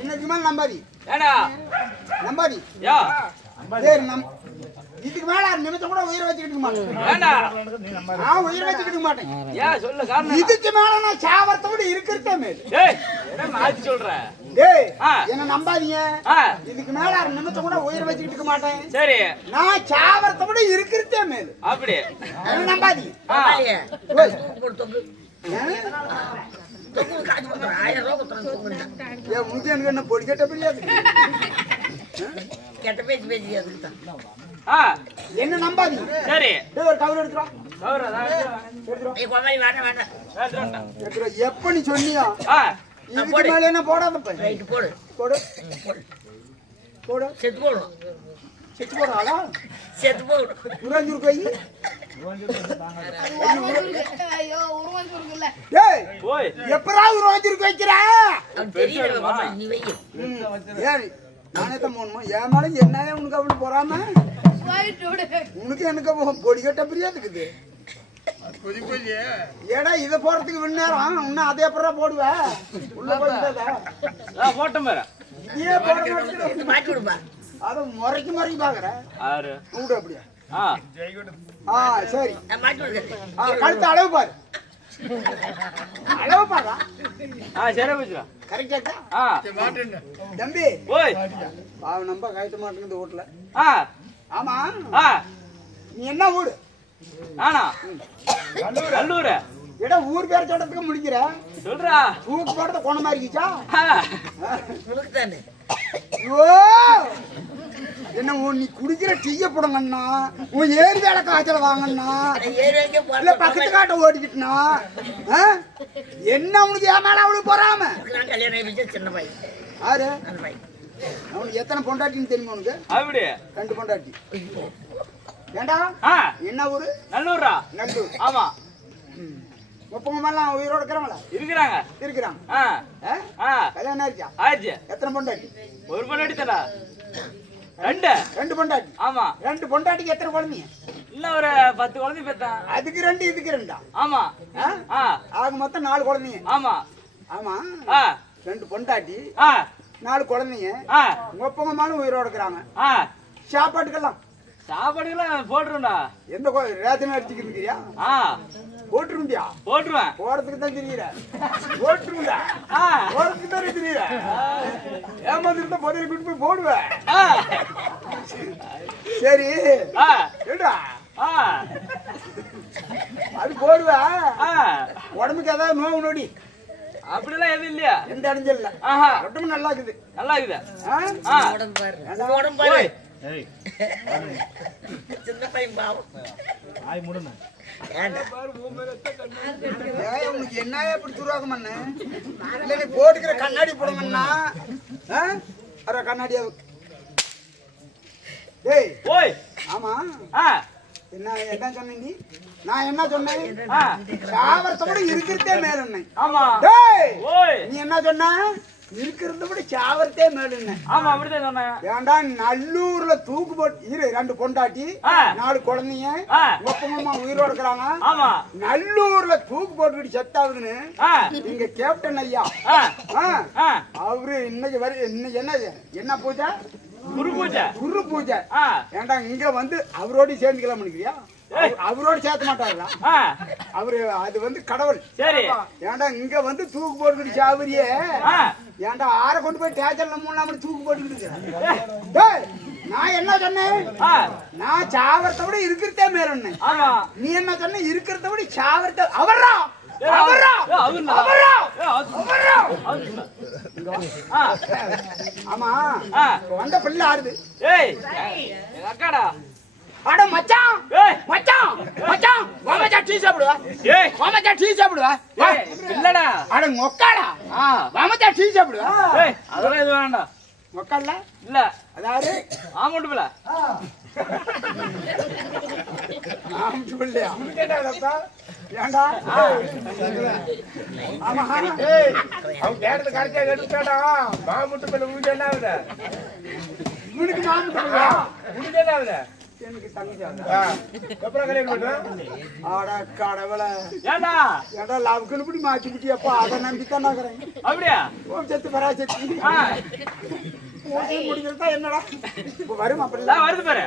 என்னதுக்கு நம்பாதி நம்பாதி இதுக்கு மேல நிமிஷம் கூட உயிரை வச்சுக்கிட்டு மாட்டேன். நான் உயிரை வச்சுக்கிட்டு மாட்டேன். இதுக்கு மேல நான் சாவரத்தை விட இருக்கிறதே மேல் சொல்றேன். என்ன நம்பாதீங்க. இதுக்கு மேல நிமிஷம் கூட உயிரை வச்சுக்கிட்டு இருக்க மாட்டேன். சரி, நான் சாவரத்தை விட இருக்கிறதே மேல். அப்படி என்ன நம்பாதீங்க. எனக்கு என்ன பொடி கட்ட பிள்ளையாது கெட்ட பேச்சு பேச்சு என்ன நம்பாதீங்க. சரி, ஒரு கவர் எடுத்துறோம். எப்ப நீ சொன்னியா இதுக்கு மேல என்ன போடாத போடு போடு போடு செத்து போடும். செத்து போடுறாளா? செத்து போடும். உராஞ்சூர் கோய் எப்பரா உருவாஞ்சிருக்கு வைக்கிற நானே தான் போகணுமா? என் மேல என்ன உனக்கு அவனு போறாம உனக்கு எனக்கு பொடி கட்ட பிரியா இருக்குது. ஏடா இதை போறதுக்கு விண்ணேரம் இன்னும் அதே அப்புறம் போடுவ உள்ள போட்டோம். அத முறைக்கு முறைக்கு பாக்குற அப்படியா? சரி, கழுத்து அளவு பாரு. அளவு பாரா? கரெக்டா தம்பி? அவன் நம்ப கழட்ட மாட்டேங்குது வீட்டுல. ஆமா, நீ என்ன ஊரு? ஏடா ஊர் பேர சொல்றதுக்கு முடிக்கிற சொல்றா. தூக்கு போடுறத கொண்ட மாதிரி இருக்கிச்சா? என்ன நீ குடிக்கிற டீய போடுங்கண்ணா, உன் ஏரி வேலை காய்ச்சல வாங்கண்ணா, இல்ல பக்கத்து காட்ட ஓடிக்கிட்டுனா என்ன உனக்கு ஏன் மேல அவளுக்கு போறாம? சின்ன பையன் ஆறு அவனுக்கு எத்தனை பொண்டாட்டின்னு தெரியுமா உனக்கு? அப்படியே 2 பொண்டாட்டி. ஏண்டா என்ன ஊரு? நல்லூரா? நல்லூர். ஆமா. முப்பங்க மேலாம் உயிரோட இருக்கிறாங்களா? இருக்கிறாங்க. இருக்கிறாங்க. கல்யாணம் ஆயிடுச்சா? ஆயிடுச்சு. எத்தனை பொண்டாட்டி? ஒரு பொண்டாட்டி தானே. 2 பொண்டாட்டி. ஆமா. 2 பொண்டாட்டிக்கு எத்தனை குழந்தைங்க? இல்ல ஒரு 10 குழந்தை பெத்தான். அதுக்கு 2 இதுக்கு 2. ஆமா. ஆக மொத்தம் 4 குழந்தைங்க. ஆமா. ஆமா. 2 பொண்டாட்டி 4 குழந்தைங்க. முப்பங்க மேலும் உயிரோட இருக்கிறாங்க. சாப்பாட்டுக்கெல்லாம் சாப்பாடுக்கெல்லாம் போட்டுருண்டா. எந்த ரேஷன் அடிச்சுக்கிறியா? போட்டுருந்தியா? போட்டுருவேன். போறதுக்கு தான் தெரியுற. போட்டுருந்தா போறதுக்கு தான் தெரியுற. ஏமாந்துருந்தா முதல்ல கூட்டு போய் போடுவேன். சரி ஏடா அது போடுவேன். உடம்புக்கு ஏதாவது நோவு நொடி அப்படிலாம் எதுவும் இல்லையா? எந்த அடைஞ்சல் இல்ல. உடம்பு நல்லா இருக்குது. நல்லா இருக்குது. உடம்பு பாரு. சின்ன பையன் பாவம். ஆய் முடுங்க. உனக்கு என்ன எப்படி துருவாக்கம் பண்ண? இல்ல நீ போட்டுக்கிற கண்ணாடி போடுங்கண்ணா. கண்ணாடியா? ஏய் ஓய். ஆமா. என்ன என்ன சொன்ன நீ? நான் என்ன சொன்னேன்? சாவரத்தை விட இருக்கிறதே மேல. ஆமா. நீ என்ன சொன்ன? இருக்கிறத விட சாவரத்தே மேலுன்னு. ஆமா, அப்படிதான் சொன்னேன். ஏண்டா நல்லூர்ல தூக்கு போட்டு 2 பொண்டாட்டி 4 குழந்தைங்க ஒப்பமா உயிரோட இருக்கிறாங்க. ஆமா, நல்லூர்ல தூக்கு போட்டுக்கிட்டு செத்தாகுதுன்னு இங்க கேப்டன் ஐயா அவரு இன்னைக்கு என்ன பூஜை? குரு பூஜை. குரு பூஜை. ஏண்டா இங்க வந்து அவரோட சேர்ந்துக்கலாம் நினைக்கிறியா? அவரோட சேர்த்த மாட்டாங்களா? அவரு அது வந்து கடவுள். சரி, ஏண்டா இங்க வந்து தூக்கு போட்டுக்கிட்டு சாவரியே. ஏண்டா ஆற கொண்டு போய் டேச்சர்ல 3 நாள் தூக்கு போட்டுக்கிட்டு நான் என்ன சொன்னேன்? நான் சாவரத்தை விட இருக்கிறதே மேல. நீ என்ன சொன்ன? இருக்கிறத விட சாவரத்தை அவரா ஆமா வந்த பிள்ளை ஆடுது. அக்காடா அட மச்சான் மச்சான் மச்சான் வாமச்சா டீ சாப்பிடுவா. வாமச்சா டீ சாப்பிடுவா. இல்லடா அட மொக்காடா. வாமச்சா டீ சாப்பிடுவா. அதெல்லாம் இது வேண்டாம். மொக்கல்ல இல்ல அதாவது ஆமோட்டு பிள்ளை. ஆமோட்டு பிள்ளையா? ஏண்டா ஆமா அவன் கேட்டது கரெக்டா கேட்டுட்டாடா. மாமுட்டு பிள்ளை உங்களுக்கு என்ன ஆகுது? இவனுக்கு மாமுட்டு பிள்ளையா? உங்களுக்கு என்ன ஆகுது? எனக்கு தங்கச்சி அப்புறம் கல்யாணம் பண்றேன். ஆட கடவுளை ஏண்டா ஏண்டா லவ்க்குன்னு இப்படி மாற்றி விட்டியப்பா. அதை நம்பித்தான் நாக்குறேன். அப்படியா செத்து பராசத்து முடிக்கிறதா என்னடா இப்ப வரும் அப்படி வருது பாரு.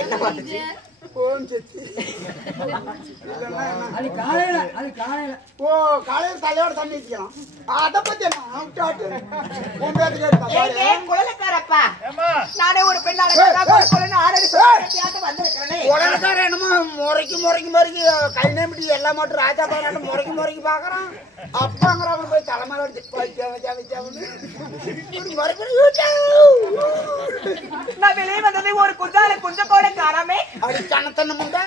என்ன பண்ணுச்சு? போன் செத்து. அது காலையில ஓ காலையில தலையோட தண்ணி வச்சுக்கலாம். அத பத்தி என்ன அவுட்டாட்டு உம்பேத்து கேட்டா ஏ குழலக்காரப்பா நானே ஒரு பெண்ணால குழலன்னு ஆறடி சொல்லிட்டு வந்திருக்கேனே. குழலக்கார என்னமோ முறைக்கு கை நேமிட்டி எல்லா மட்டும் ராஜா பாராட்ட முறைக்கு பாக்குறான். அப்பாங்கிறவங்க போய் தலைமையில நான் வெளியே வந்தது ஒரு குஞ்ச கூட காணாமே. அது சனத்தன்ன முண்டை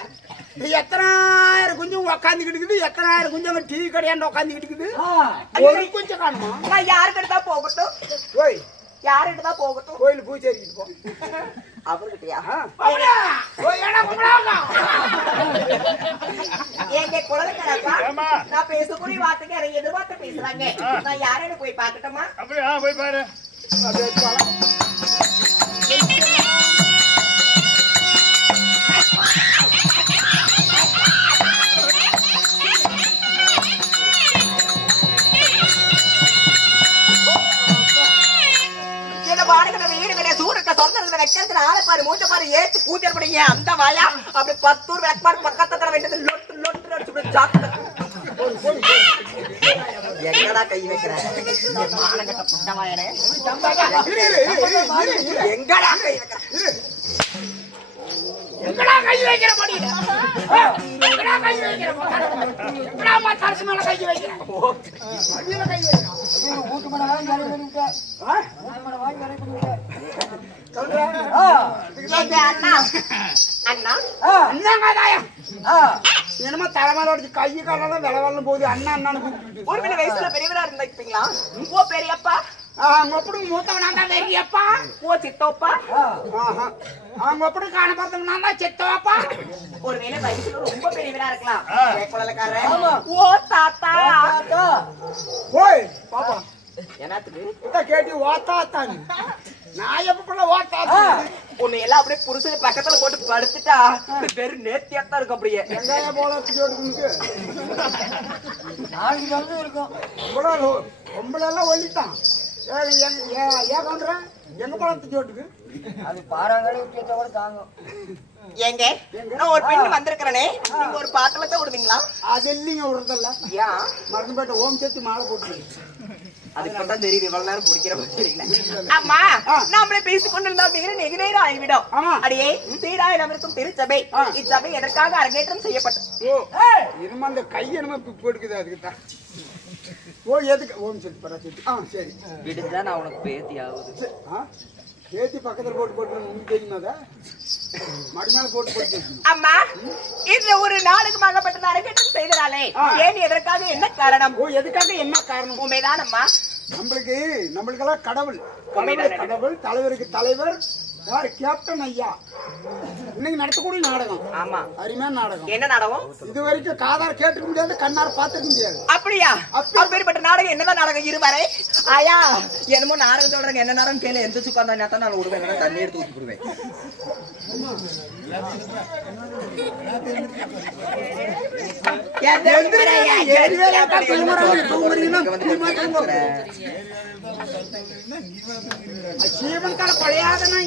எத்தனாயிரம் குஞ்சம் உக்காந்துக்கிட்டு எத்தனாயிரம் குஞ்சம் டீ கடையாண்டு உக்காந்துக்கிட்டு ஒரு குஞ்சம் காணுமா? நான் யாருக்கிட்ட தான் போகட்டும்? ஓய் யாருக்கிட்ட தான் போகட்டும்? கோயில் பூச்சேரிக்கிட்டு போ. அவர்கிட்டயா? எங்க குழந்தைக்காரப்பா நான் பேசக்கூடிய வார்த்தைக்கு அதை எதிர்பார்த்து பேசுறாங்க. நான் யாரையும் போய் பார்க்கட்டுமா? அப்படியே போய் பாரு. வீடு கிடையாது சூடுக்க சொந்த வைக்கிறதுல ஆளை பாரு மூட்டை பாரு ஏத்து பூஜை பண்ணீங்க அந்த வாயா அப்படி 10 வெப்பாரு பக்கத்துல வேண்டியது லொட்டு லொட்டு அடிச்சு சாப்பிட்டு எங்கடா கை வைக்கிறேன் மானங்கட்ட புண்டவாயனே எங்கடா கை வைக்கிறேன் எங்கடா கை வைக்கிற முடியல எங்கடா கை வைக்கிற எங்கடா மாத்தாரசு மேல கை வைக்கிற அடியில கை வைக்கிற ஊட்டு மண வாங்கி கரை பண்ணி விட்டா மண வாங்கி கரை பண்ணி விட்டா அண்ணா அண்ணாங்காதாயா என்னமோ தலைமையில அடிச்சு கையை காலெல்லாம் விளவெல்லாம் போகுது அண்ணா அண்ணான்னு கூப்பிட்டு ஒரு மணி வயசுல பெரியவரா இருந்திருப்பீங்களா? ஓ பெரியப்பா அவங்க எப்படி மூத்தவனா தான் தெரியப்பா. ஓ சித்தப்பா. அவங்க எப்படி காணப்படுறதுனா தான் சித்தவாப்பா. ஒருவேளை வயசுல ரொம்ப பெரியவரா இருக்கலாம். குழந்தைக்காரன். ஓ தாத்தா. ஓய் பாப்பா என்னத்துக்கு இத கேட்டி ஓத்தாத்தானு நான் எப்ப ஓத்தாத்தா உன்னை எல்லாம் அப்படியே புருஷன் பக்கத்துல போட்டு படுத்துட்டா வெறும் நேர்த்தியாத்தான் இருக்கும். அப்படியே வெங்காயம் போல எடுக்கணுக்கு நாளைக்கு வந்து இருக்கும். பொம்பளை எல்லாம் ஒல்லிட்டான். ஏன் பண்ற எங்க பழத்து சோட்டுக்கு அது பாறாங்கடை விட்டு கூட தாங்கும். ஏங்க நான் ஒரு பெண்ணு வந்திருக்கிறேனே, நீங்க ஒரு பாத்திரத்தை விடுவீங்களா? அது இல்லைங்க விடுறதில்ல. ஏன் மருந்துபேட்டை ஓம் சேர்த்து மாலை போட்டு அது இப்பதான் தெரியுது. இவ்வளவு நேரம் பிடிக்கிற அம்மா நம்மளே பேசிக் கொண்டிருந்தா வெகு நேரம் ஆகிவிடும். அடியே சீராயிரம் இருக்கும் திருச்சபை. இச்சபை எதற்காக அரங்கேற்றம் செய்யப்பட்டது? இனிமே அந்த கையெனமா போடுக்குது அதுக்குதான். ஓ எதுக்கு ஓம் சேர்த்து பரா சேர்த்து சரி விடுஞ்சா நான் உனக்கு பேத்தி ஆகுது. பேத்தி பக்கத்துல போட்டு போட்டு உங்களுக்கு தெரியுமாதா மடி மேல போட்டு போட்டு அம்மா இது ஒரு நாடகமாகப்பட்ட அரங்கேற்றம் செய்தனாலே ஏன் எதற்காக என்ன காரணம்? ஓ எதுக்காக என்ன காரணம்? உண்மைதான் அம்மா. நம்மளுக்கெல்லாம் கடவுள் கடவுள் தலைவருக்கு தலைவர் யாரு கேப்டன் ஐயா இன்னைக்கு நடத்தக்கூடிய நாடகம். ஆமா அருமையான நாடகம். என்ன நாடகம்? இது வரைக்கும் காதார கேட்டுக்க முடியாது, கண்ணார பாத்துக்க முடியாது. அப்படியா? அப்பேற்பட்ட நாடகம் என்னதான் நாடகம்? இருவரை ஆயா என்னமோ நாடகம் சொல்றாங்க. என்ன நாடகம் கேளு. எந்த சுக்காந்தா நேரத்தான் நான் விடுவேன். தண்ணி எடுத்து ஊத்தி விடுவேன். சீவன்கார கொலையாதனா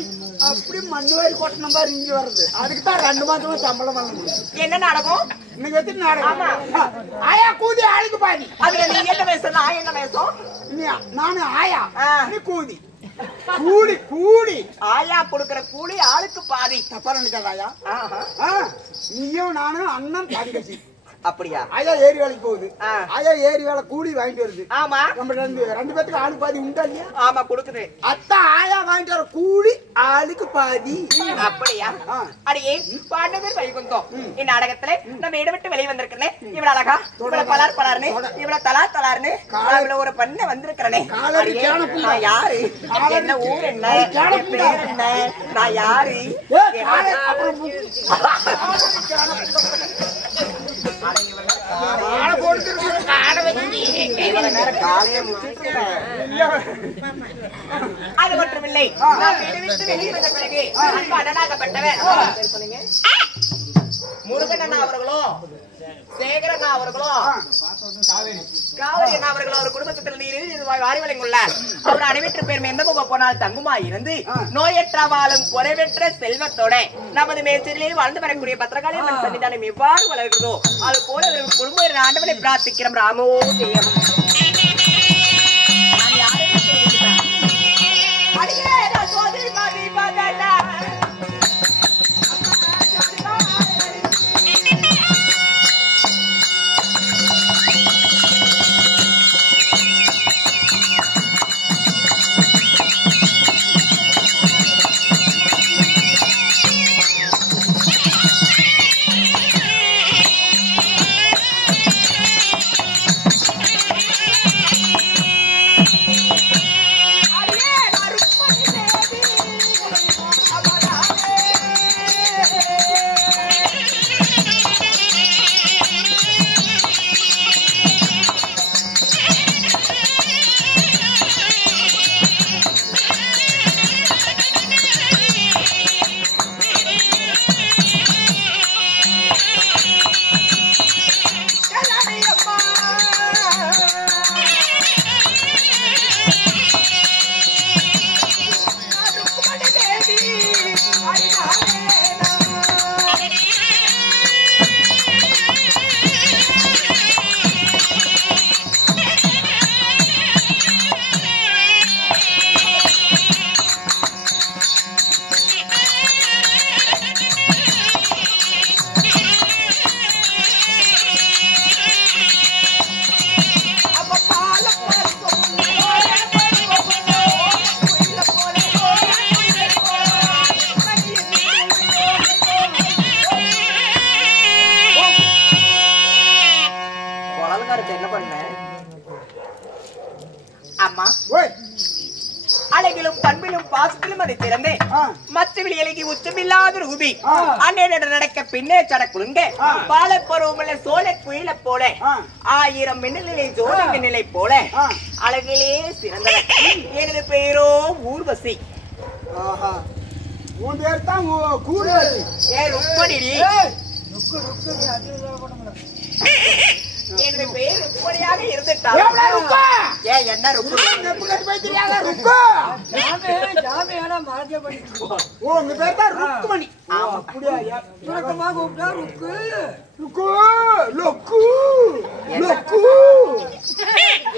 அப்படி மண்ணு வாரி கொட்டணும் பாரு இங்க வருது. அதுக்குதான் 2 மாசமா சம்பளம் வாங்க. என்ன நாடகம்? இன்னைக்கு எத்தனை நாடகம்? ஆயா கூதி ஆளுக்கு பாதி. அதுல நீ என்ன வேஷம், நான் என்ன வேஷம்? நானு ஆயா நீ கூதி. கூடி கூடி ஆயா கொடுக்கிற கூலி ஆளுக்கு பாதி. தப்பா நினைக்காத ஆயா. நீயும் நானும் அண்ணன் தங்கச்சி. அப்படியா? ஆயா ஏரி வேலைக்கு போகுது. ஆயா ஏரி வேலை கூலி வாங்கிட்டு வருது. ஆமா நம்ம ரெண்டு பேத்துக்கு ஆளு பாதி உண்டா இல்லையா? ஆமா கொடுக்குது. அத்தான் ஆயா வாங்கிட்டு வர கூலி ஆளுக்கு பாதி. அப்படியா? அடியே பாண்டவர் வைகுந்தம் இந்நாடகத்துல நம்ம இடவிட்டு வெளியே வந்திருக்கிறேன். இவ்வளவு அழகா இவ்வளவு பலார் பலார்னு இவ்வளவு தலார் தலார்னு இவ்வளவு ஒரு பண்ண வந்திருக்கிறேனே. நான் யாரு? என்ன ஊர் என்ன? பேர் என்ன? நான் யாரு? அது மட்டுமில்லை, நான் வீடு விட்டு வெளியே வந்த பிறகு அன்பு அண்ணனாகப்பட்டவர் முருகன் அண்ணா அவர்களோ சேகரண்ணா அவர்களோ காவிரி அண்ணா அவர்களோ ஒரு குடும்பத்தில் வாரிவலைங்குள்ள அவர் அனைவற்ற பேர் எந்த முகம் போனால் தங்குமா இருந்து நோயற்ற வாழும் குறைவற்ற செல்வத்தோட நமது மேச்சரிலே வாழ்ந்து வரக்கூடிய பத்திரகாளியம்மன் சன்னிதானம் எவ்வாறு வளர்கிறதோ அது போல குடும்ப ஆண்டவனை பிரார்த்திக்கிறோம். ராமோ ஜெயம். அழகிலும் பண்பிலும் பாசத்திலும் அதை திறந்து மற்றவில் இலகி உச்சமில்லாத ரூபி அண்ணே நடக்க பின்னே சடக்குழுங்க பால பருவமுள்ள சோழ குயில போல 1000 மின்னலிலே ஜோதி மின்னலை போல அழகிலே சிறந்தவர். எனது பெயரோ ஊர்வசி. உன் பேர் தான் கூர்வசி. ருக்மணி. எனது பேர் ருக்மணியாக இருந்துட்டான். என்ன ருக்மணி? உங்க பேர் தான் ருக்மணி.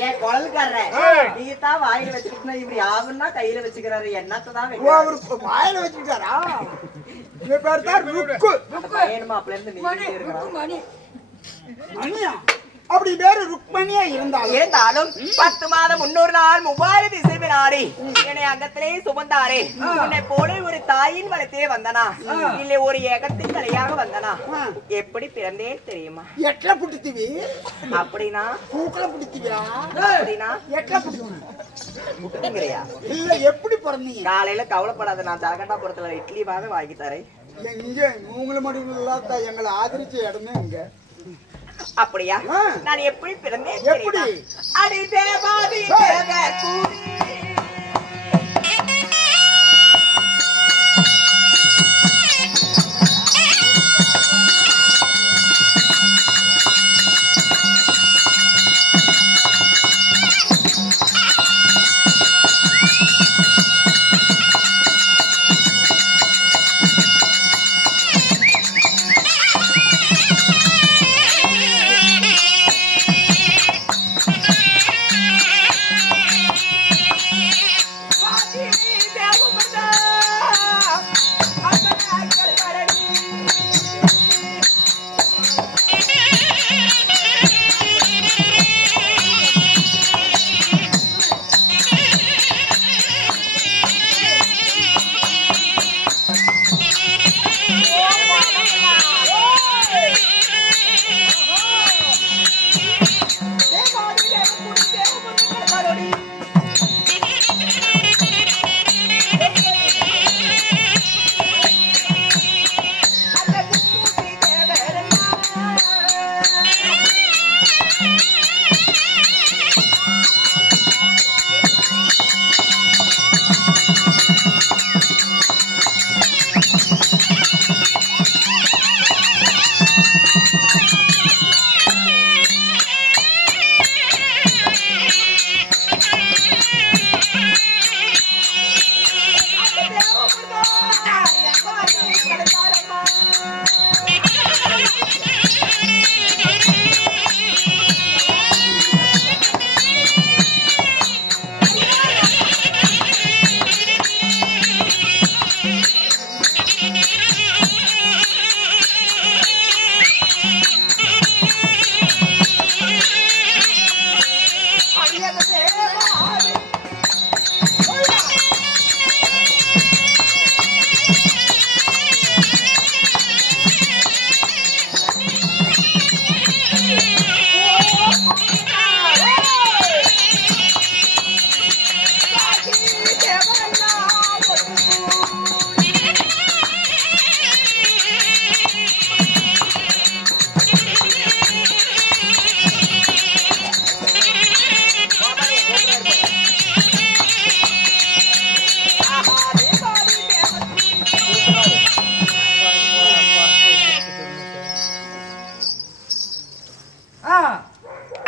என் குழல்காரர நீ தான் வாயில வச்சுக்கிட்டு இப்படி ஆகுன்னா கையில வச்சுக்கிறாரு. என்னத்தான் வாயில வச்சுக்கிட்டாரா? உங்க பேர் தான் ருக்கு. அப்பல இருந்து நீ இருக்கிறான். மணியா அப்படி பேரு ருக்மணியா இருந்தாலும் 10 மாதம் 300 நாள் 3000 திசைவி நாடி என்னை அங்கத்திலே சுமந்தாரே. உன்னை போல ஒரு தாயின் வளத்திலே வந்தனா இல்ல ஒரு ஏகத்தின் தலையாக வந்தனா எப்படி பிறந்தேன் தெரியுமா? எட்ல புடித்திவி அப்படின்னா பூக்களை புடித்திவியா? அப்படின்னா எட்ல புடிங்கறியா? இல்ல எப்படி பிறந்தீங்க? காலையில கவலைப்படாத, நான் ஜலகண்டாபுரத்துல இட்லி வாங்க வாங்கி தரேன். எங்க உங்களை மட்டும் எங்களை ஆதரிச்ச இடமே இங்க. அப்படியா? நான் எப்படி பிறந்தேன் எப்படி? அடி தேவாதி தேவ கூடி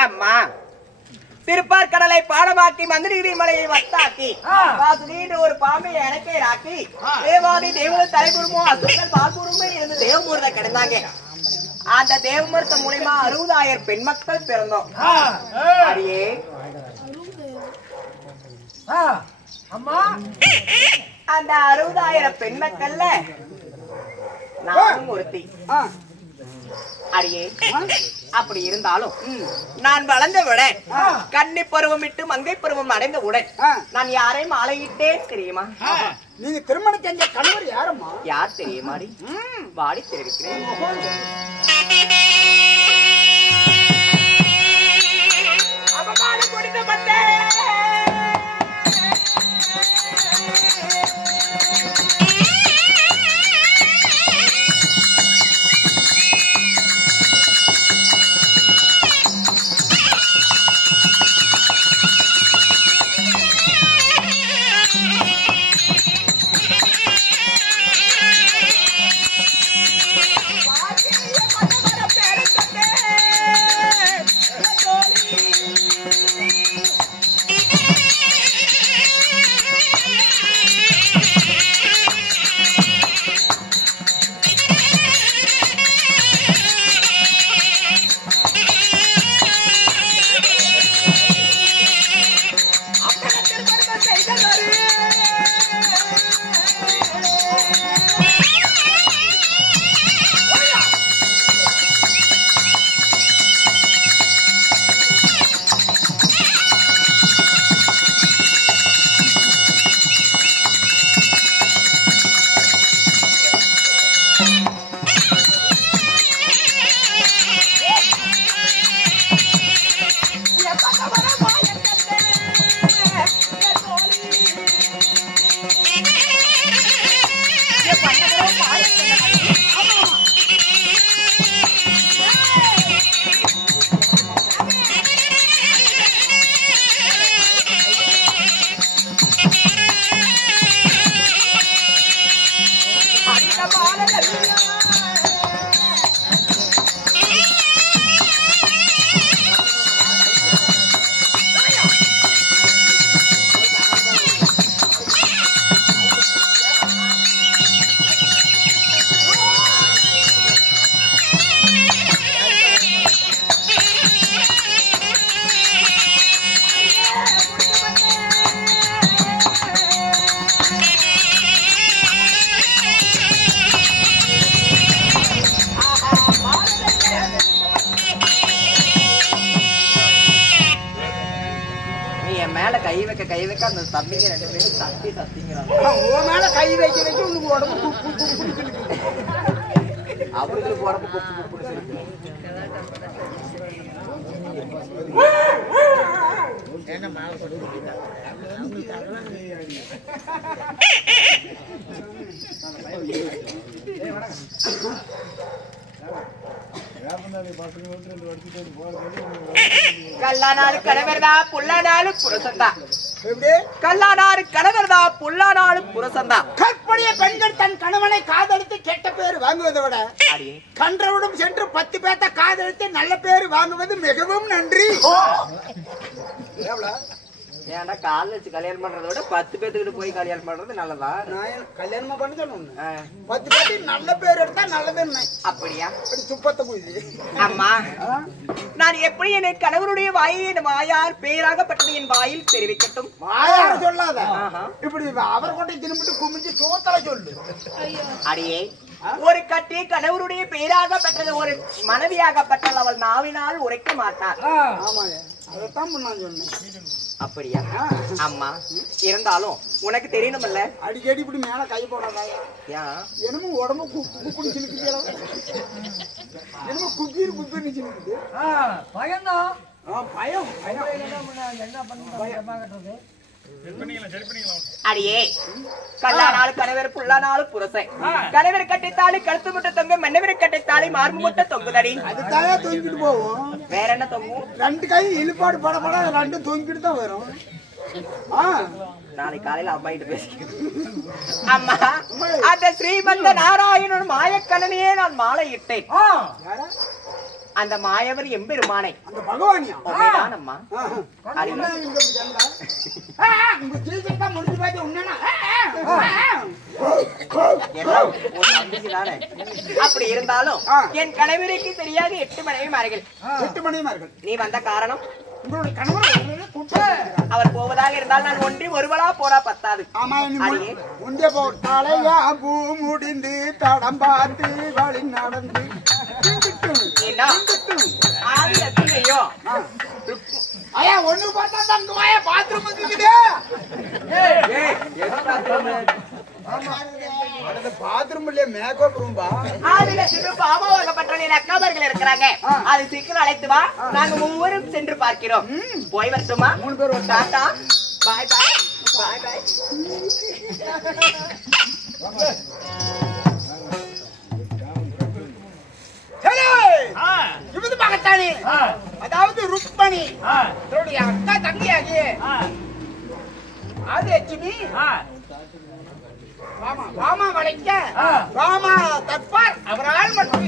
அம்மா திருப்பார் கடலை பாடமாக்கி மந்திரிகிரி மலையை வத்தாக்கி வாசுதீன்ற ஒரு பாம்பை எனக்கே ராக்கி தேவாதி தேவத தலைபுருமோ அசுரங்கள் பால்புருமே இருந்து தேவமூர்த்த கிடந்தாங்க. அந்த தேவமூர்த்த மூலமா 60,000 பெண் மக்கள் பிறந்தோம். அடியே அம்மா அந்த 60,000 பெண் மக்கள்ல நானும் ஒருத்தி. அடியே அப்படி இருந்தாலும் நான் வளர்ந்த விட கன்னி பருவம் விட்டு மங்கை பருவம் அடைந்த உடன் நான் யாரையும் ஆலையிட்டேன் தெரியுமா? நீங்க திருமணம் செஞ்ச கணவர் யாரம்மா? யார் தெரியுமாடி? வாடி தெரிவிக்கிறேன். அப்ப பாடு கொடுத்து வந்தேன் கை வைக்க அந்த தம்பிங்க ரெண்டு பேரும் சத்திங்கிறாங்க. உன் மேல கை வைக்க வைக்க உனக்கு உடம்பு அவங்களுக்கு உடம்பு குப்பு கல்லானாரு கணவர்தா புல்லானாலு புருஷன்தா. கல்லானாரு கணவர்தா புல்லானாலு புருஷன்தா. கற்பனைய பெண்கள் தன் கணவனை காதலித்து கெட்ட பேர் வாங்குவதை விட கன்றவுடன் சென்று 10 பேர்த்த காதலித்து நல்ல பேர் வாங்குவது மிகவும் நன்றி. ஏன்டா கால் வச்சு கல்யாணம் பண்றதை விட 10 பேத்துக்கிட்ட போய் கல்யாணம் பண்றது நல்லதா? நான் கல்யாணமா பண்ண சொன்னேன். 10 பேருக்கு நல்ல பேர் எடுத்தா நல்லது. அப்படியா? சுப்பத்த போய் அம்மா, நான் எப்படி என் கணவருடைய வாயில் வாயார் பேராகப்பட்டது என் வாயில் தெரிவிக்கட்டும். வாயார் சொல்லாத, இப்படி அவர் கொண்டை திரும்பிட்டு குமிஞ்சு சோத்தல சொல்லு. அடியே, ஒரு கட்டி கணவருடைய பேராகப்பட்டது ஒரு மனைவியாகப்பட்டால் அவள் நாவினால் உரைக்க மாட்டார். ஆமாங்க, அதைத்தான் நான் சொன்னேன். அப்படியா? அம்மா, இருந்தாலும் உனக்கு தெரியணும்ல. அடிக்கடி இப்படி மேல கை போடாதாயா? என்னமோ உடம்பு குப்புன்னு சிலுக்குது, என்னமோ குக்கீர் குப்பீர்னு சிலுக்குது. பயம்தான். பயம் என்ன பண்ணுறது? அடியே, கல்லானாலும் கணவர் புல்லானாலும் புருஷன். கணவர் கட்டித்தாலி கழுத்து முட்டை தொங்க, மன்னவர் கட்டித்தாலி மார்பு முட்டை தொங்குதடி. அதுக்காக தொங்கிட்டு போவோம். வேற என்ன தொங்கும்? 2 கை இழுப்பாடு படப்பட 2 தொங்கிட்டு தான் வரும். நாளைக்கு காலையில அம்மாயிட்டு பேசிக்கிறேன். அம்மா, அந்த ஸ்ரீமந்த நாராயணன் மாயக்கண்ணனையே நான் மாலை இட்டேன். அந்த மாயவர் எம்பெருமானை, அந்த பகவானியா? அம்மா, அப்படி இருந்தாலும் என் கணவருக்கு தெரியாது 8 மனைவிமார்கள். 8 மனைவிமார்கள். நீ வந்த காரணம்? உங்களுடைய கணவர் அவர் போவதாக இருந்தால் நான் ஒன்றி ஒருவளா போறா பத்தாது. முண்டே போட்டாலையா பூ முடிந்து தடம் பார்த்து வழி நடந்து ஐயோ ஐயா ஒண்ணு பார்த்தா தான் பாத்ரூம் பாத்ரூம் இல்லையா, மேக்கப் ரூம்பா? அதுல சிறு பாபாவாகப்பட்ட என் அக்காபர்கள் இருக்கிறாங்க. அது சீக்கிரம் அழைத்து வா, நாங்க ஒவ்வொரு சென்று பார்க்கிறோம். போய் வரட்டுமா? 3 பேர் டாடா, பாய் பாய் பாய் பாய். இவது மகத்தானி, அதாவது ருக்மணி அக்கா தங்கியாகி ஆதிலட்சுமி வாமா வளைக்க வாமா தற்பார் அவரால் மட்டும்